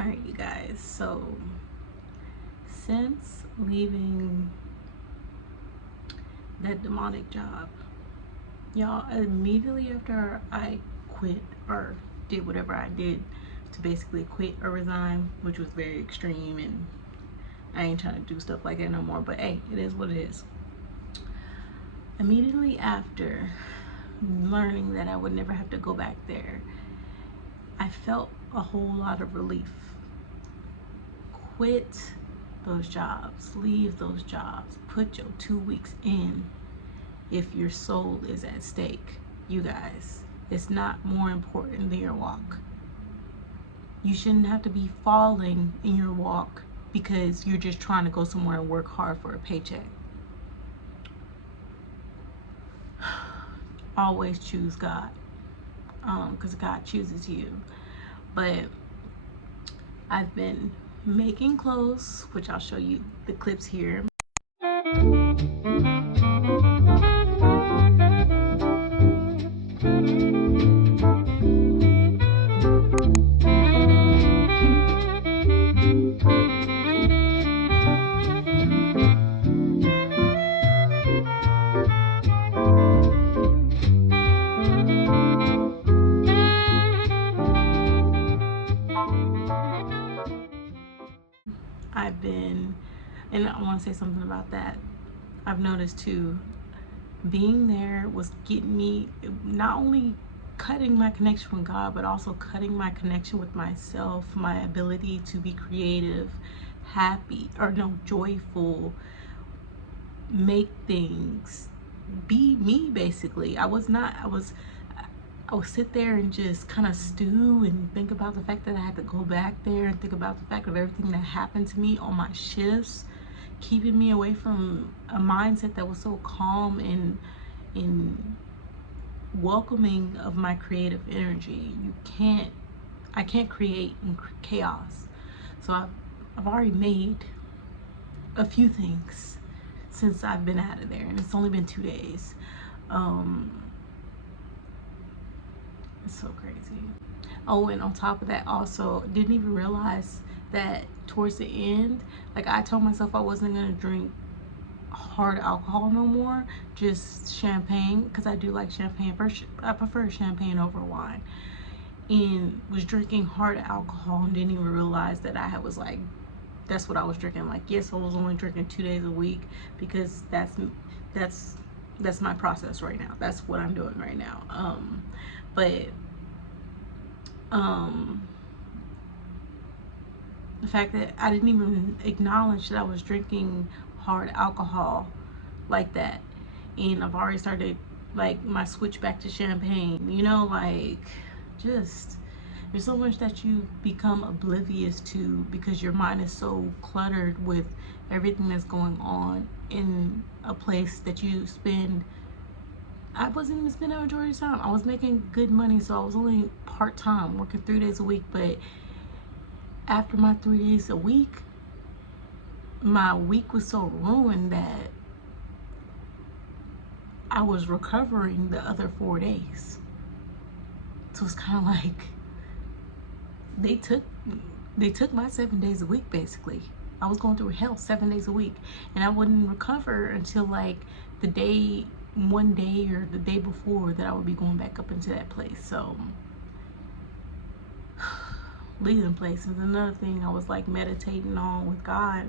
Alright, you guys, so since leaving that demonic job, y'all, immediately after I quit or did whatever I did to basically quit or resign, which was very extreme, and I ain't trying to do stuff like that no more, but hey, it is what it is. Immediately after learning that I would never have to go back there, I felt a whole lot of relief. Quit those jobs, leave those jobs, put your 2 weeks in if your soul is at stake. You guys, it's not more important than your walk. You shouldn't have to be falling in your walk because you're just trying to go somewhere and work hard for a paycheck. Always choose God, because God chooses you. But I've been making clothes, which I'll show you the clips here. I've been, and I want to say something about that. I've noticed too, being there was getting me not only cutting my connection with God, but also cutting my connection with myself, my ability to be creative, happy, or no, joyful, make things, be me basically. I would sit there and just kind of stew and think about the fact that I had to go back there and think about the fact of everything that happened to me on my shifts, keeping me away from a mindset that was so calm and welcoming of my creative energy. I can't create in chaos. So I've already made a few things since I've been out of there, and it's only been 2 days. It's so crazy. Oh, and on top of that, also didn't even realize that towards the end, like, I told myself I wasn't gonna drink hard alcohol no more, just champagne, because I do like champagne. I prefer champagne over wine, and was drinking hard alcohol and didn't even realize that that's what I was drinking. Like, yes, I was only drinking 2 days a week because that's my process right now. That's what I'm doing right now. But the fact that I didn't even acknowledge that I was drinking hard alcohol like that, and I've already started like my switch back to champagne, like, just, there's so much that you become oblivious to because your mind is so cluttered with everything that's going on in a place that you spend. I wasn't even spending a majority of time. I was making good money, so I was only part-time, working 3 days a week. But after my 3 days a week, my week was so ruined that I was recovering the other 4 days. So it's kind of like they took my 7 days a week, basically. I was going through hell 7 days a week, and I wouldn't recover until like one day or the day before that I would be going back up into that place. So leaving place is another thing I was like meditating on with God,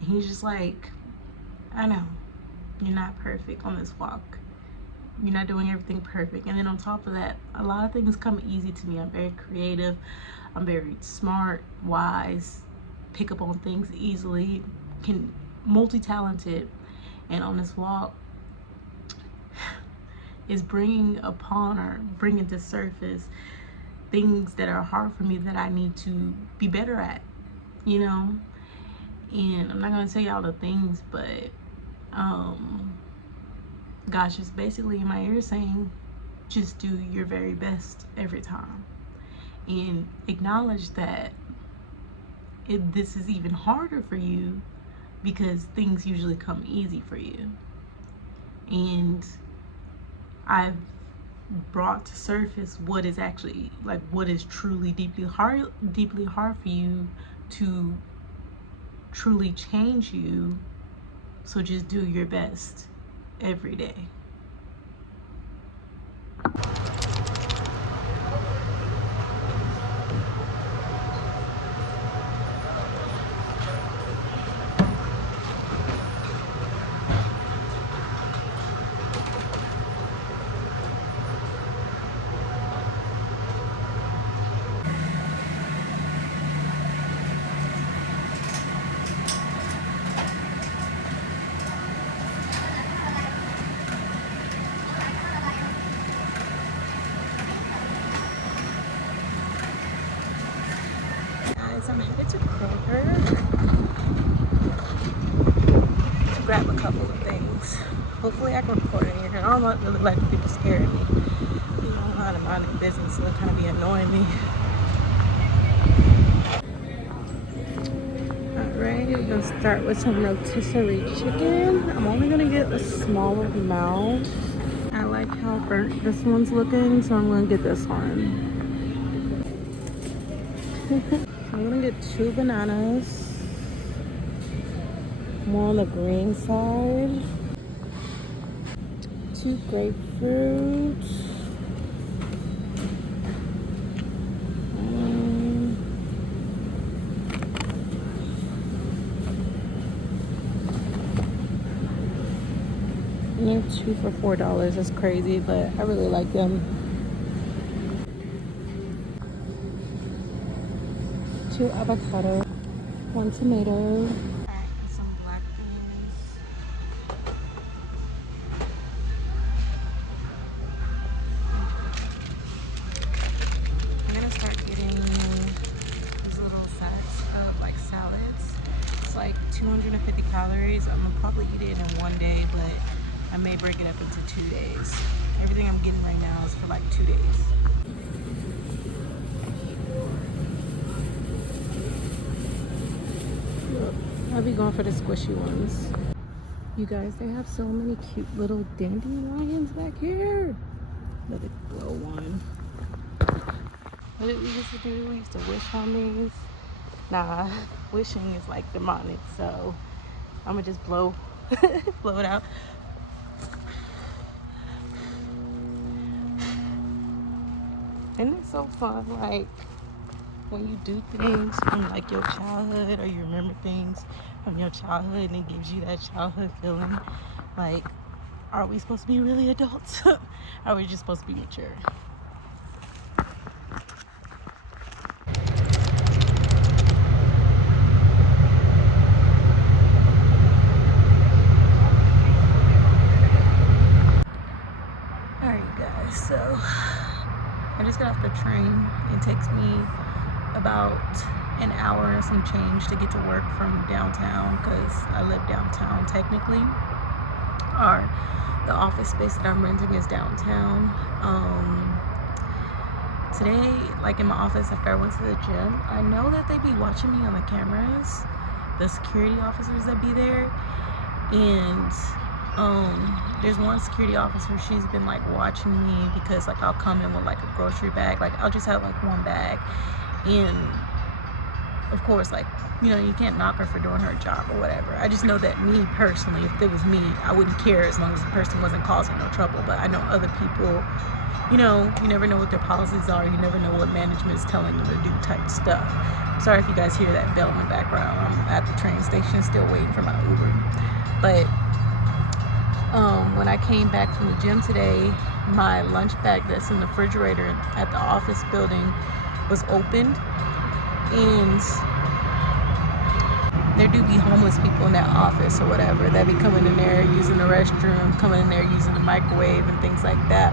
and he's just like, I know you're not perfect on this walk, you're not doing everything perfect. And then on top of that, a lot of things come easy to me. I'm very creative, I'm very smart, wise, pick up on things easily, multi-talented. And on this walk is bringing to surface things that are hard for me that I need to be better at, And I'm not gonna tell y'all the things, but God's just basically in my ear saying, just do your very best every time, and acknowledge that this is even harder for you because things usually come easy for you. And I've brought to surface what is actually, like, what is truly deeply hard for you to truly change you. So just do your best every day. I'm headed to Kroger to grab a couple of things. Hopefully I can record it here. I don't want really like people scaring me. You know, I'm not about their business, so they kind of be annoying me. Alright, we're gonna start with some rotisserie chicken. I'm only gonna get a small amount. I like how burnt this one's looking, so I'm gonna get this one. I'm gonna get 2 bananas, more on the green side, 2 grapefruits, and they're 2 for $4. That's crazy, but I really like them. 2 avocado, 1 tomato. Alright, and some black beans. I'm gonna start getting these little sets of like salads. It's like 250 calories. I'm gonna probably eat it in one day, but I may break it up into 2 days. Everything I'm getting right now is for like 2 days. I'll be going for the squishy ones. You guys, they have so many cute little dandelions back here. Let it blow one. What did we used to do? We used to wish on these. Nah, wishing is like demonic, so I'm gonna just blow blow it out. Isn't it so fun, like, when you do things from like your childhood, or you remember things from your childhood and it gives you that childhood feeling? Like, are we supposed to be really adults? Are we just supposed to be mature? Alright guys, so I just got off the train. It takes me about an hour and some change to get to work from downtown, because I live downtown technically, or the office space that I'm renting is downtown. Today, like in my office after I went to the gym, I know that they be watching me on the cameras, the security officers that be there, and there's one security officer, she's been like watching me because like I'll come in with like a grocery bag, like I'll just have like one bag, and of course, like, you know, you can't knock her for doing her job or whatever. I just know that me personally, if it was me, I wouldn't care as long as the person wasn't causing no trouble. But I know other people, you know, you never know what their policies are, you never know what management is telling them to do type stuff. I'm sorry if you guys hear that bell in the background. I'm at the train station still waiting for my Uber. But when I came back from the gym today, my lunch bag that's in the refrigerator at the office building was opened, and there do be homeless people in that office or whatever that be coming in there using the restroom, coming in there using the microwave and things like that.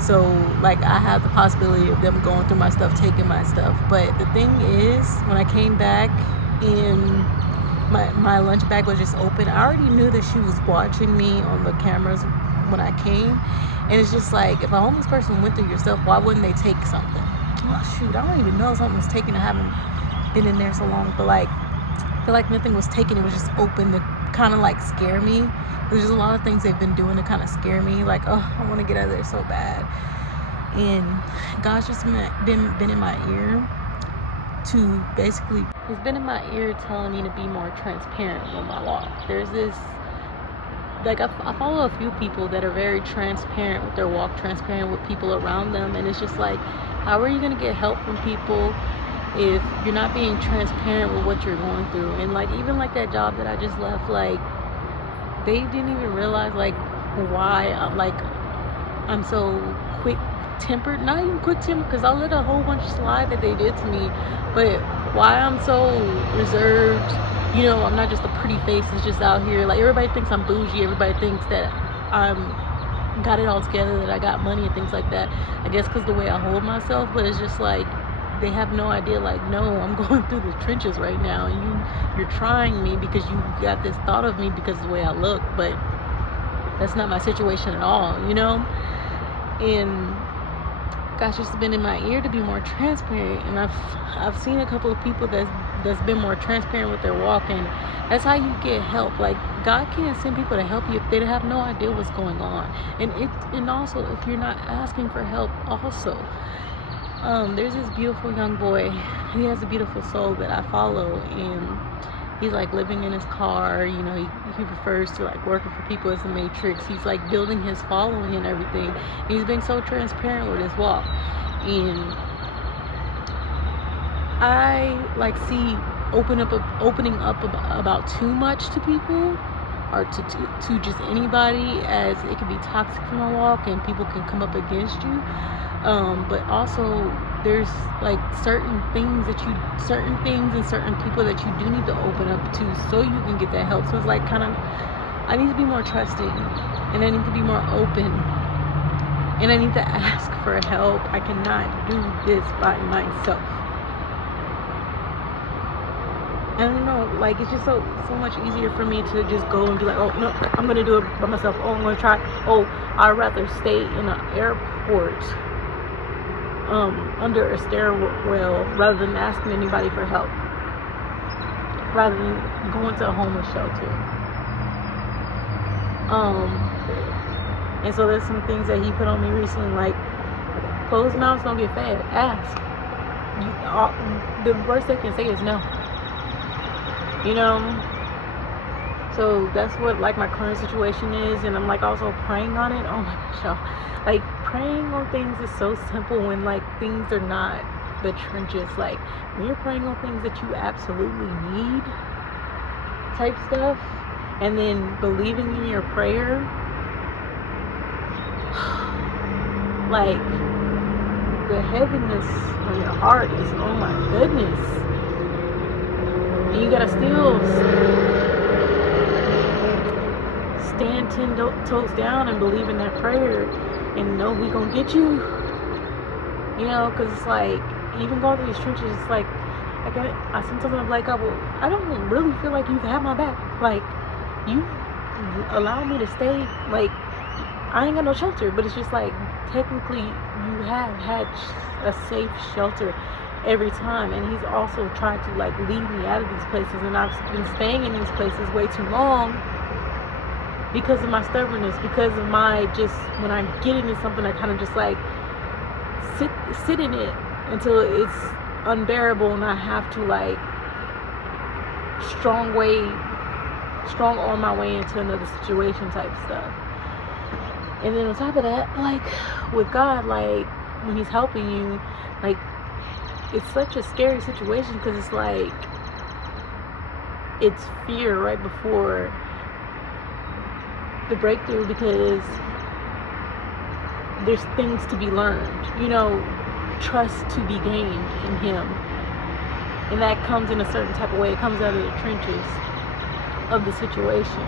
So like I have the possibility of them going through my stuff, taking my stuff. But the thing is, when I came back and my lunch bag was just open, I already knew that she was watching me on the cameras when I came. And it's just like, if a homeless person went through your stuff, why wouldn't they take something? Oh shoot, I don't even know if something was taken. I haven't been in there so long, but like, I feel like nothing was taken. It was just open. The kind of like scare me. There's just a lot of things they've been doing to kind of scare me. Like, oh, I want to get out of there so bad. And God's just been in my ear to basically, he's been in my ear telling me to be more transparent on my walk. There's this, like, I follow a few people that are very transparent with their walk, transparent with people around them, and it's just like, how are you going to get help from people if you're not being transparent with what you're going through? And like, even like that job that I just left, like, they didn't even realize like why I'm so quick tempered, not even quick tempered, because I let a whole bunch slide that they did to me, but why I'm so reserved. You know, I'm not just a pretty face that's just out here. Like, everybody thinks I'm bougie. Everybody thinks that I'm got it all together, that I got money and things like that. I guess because the way I hold myself, but it's just like, they have no idea, like, no, I'm going through the trenches right now, and you're trying me because you got this thought of me because of the way I look, but that's not my situation at all, you know? And God's just been in my ear to be more transparent, and I've seen a couple of people that's been more transparent with their walk, and that's how you get help. Like, God can't send people to help you if they have no idea what's going on, and also if you're not asking for help also. There's this beautiful young boy, he has a beautiful soul that I follow, and he's like living in his car, you know, he prefers to like working for people as a matrix. He's like building his following and everything, and he's being so transparent with his walk. And I like see opening up about too much to people, or to just anybody, as it can be toxic from a walk and people can come up against you. But also there's like certain things and certain people that you do need to open up to so you can get that help. So it's like, kind of, I need to be more trusting, and I need to be more open, and I need to ask for help. I cannot do this by myself. I don't know, like, it's just so much easier for me to just go and be like, oh no, I'm gonna do it by myself. Oh, I'm gonna try. Oh, I'd rather stay in an airport under a stairwell rather than asking anybody for help, rather than going to a homeless shelter. And so there's some things that he put on me recently, like, closed mouths don't get fed. Ask. The worst they can say is no. You know? So that's what like my current situation is, and I'm like also praying on it. Oh my gosh, y'all. Like, praying on things is so simple when like things are not the trenches. Like, when you're praying on things that you absolutely need type stuff, and then believing in your prayer, like, the heaviness on your heart is, oh my goodness. And you gotta still stand 10 toes down and believe in that prayer and know we gonna get you. You know, because it's like, even going through these trenches, it's like I sometimes I'm like, I don't really feel like you've had my back. Like, you allow me to stay. Like, I ain't got no shelter, but it's just like, technically you have had a safe shelter every time, and he's also tried to like lead me out of these places, and I've been staying in these places way too long because of my stubbornness, because of my just, when I get into something, I kind of just like sit in it until it's unbearable, and I have to like strong arm my way into another situation type stuff. And then on top of that, like, with God, like, when he's helping you, like, it's such a scary situation, because it's like, it's fear right before the breakthrough, because there's things to be learned, you know, trust to be gained in him, and that comes in a certain type of way. It comes out of the trenches of the situation.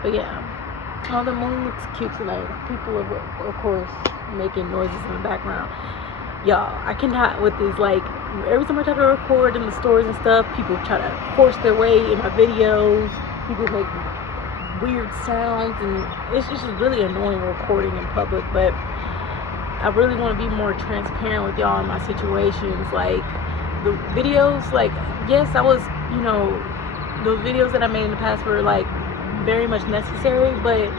But yeah, oh, the moon looks cute tonight. People are, of course, making noises in the background. Y'all, I cannot with these, like, every time I try to record in the stores and stuff, people try to force their way in my videos. People make weird sounds, and it's just really annoying recording in public. But I really want to be more transparent with y'all in my situations. Like, the videos, like, yes, I was, you know, those videos that I made in the past were like very much necessary, but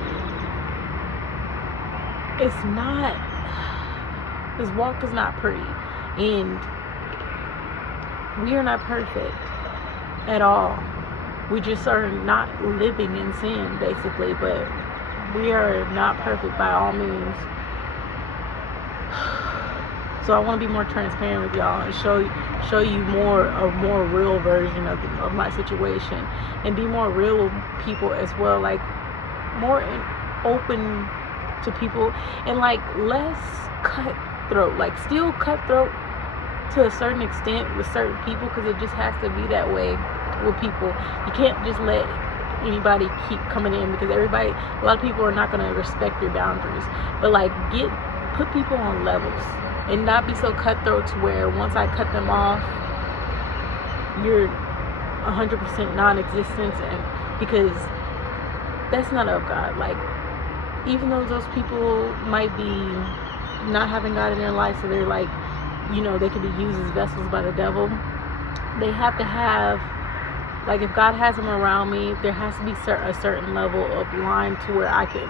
it's not, this walk is not pretty, and we are not perfect at all. We just are not living in sin, basically, but we are not perfect by all means. So I want to be more transparent with y'all and show you a more real version of my situation, and be more real with people as well, like more open to people, and like less cutthroat, like still cutthroat to a certain extent with certain people, because it just has to be that way with people. You can't just let anybody keep coming in, because a lot of people are not going to respect your boundaries. But like put people on levels, and not be so cutthroat to where once I cut them off, you're 100% non-existent, and because that's not of God. Like, even though those people might be not having God in their life, so they're like, you know, they can be used as vessels by the devil, they have to have, like, if God has them around me, there has to be a certain level of line to where I can,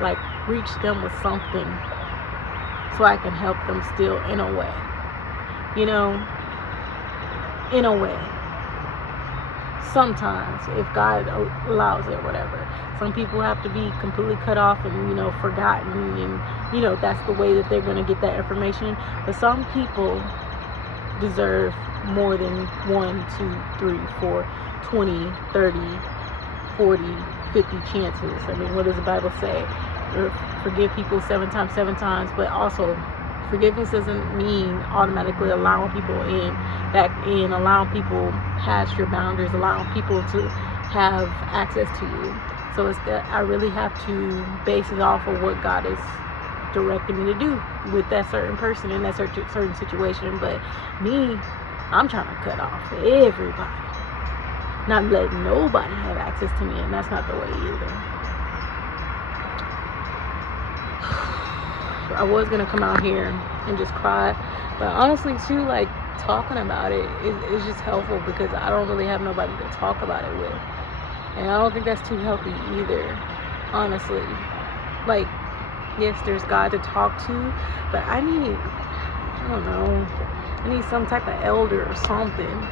like, reach them with something, so I can help them still in a way, you know, in a way. Sometimes, if God allows it, whatever. Some people have to be completely cut off and, you know, forgotten, and, you know, that's the way that they're going to get that information. But some people deserve more than 1, 2, 3, 4, 20, 30, 40, 50 chances. I mean, what does the Bible say? Forgive people 7 times, 7 times, but also forgiveness doesn't mean automatically allowing people back in, allowing people past your boundaries, allowing people to have access to you. So it's that I really have to base it off of what God is directing me to do with that certain person in that certain situation. But me, I'm trying to cut off everybody, not letting nobody have access to me, and that's not the way either. I was gonna come out here and just cry, but honestly too, like, talking about it is just helpful, because I don't really have nobody to talk about it with, and I don't think that's too healthy either, honestly. Like, yes, there's God to talk to, but I need some type of elder or something